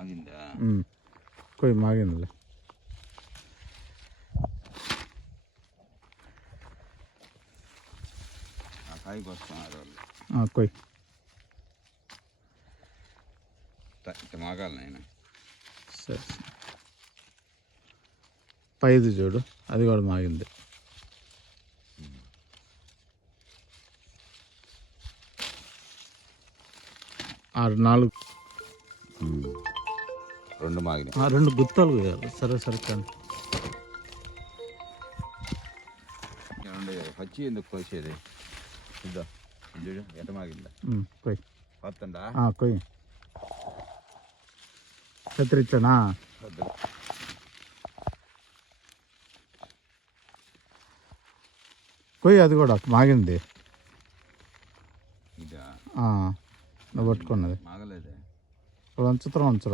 మాగిందా. కొయ్యి మాగిందిలే మాగాలి నేను సరే. పైది చూడు అది కూడా మాగింది ఆరు నాలుగు రెండు మాగినాయి ఆ, రెండు గుత్తలు వేయాలి సరే సరే కానీ రెండు పచ్చి ఎందుకు కోసేది చూద్దాం చూడు ఎట మాగిందా ఉమ్, కొయ్యి వస్తుందా ఆ, కొయ్యి కత్తిరించానా వద్దు. కొయ్యి అది కూడా మాగింది ఇదా ఆ, నువ్వు పట్టుకున్నది మాగలేదే ఇప్పుడు ఉంచుతాం ఉంచరు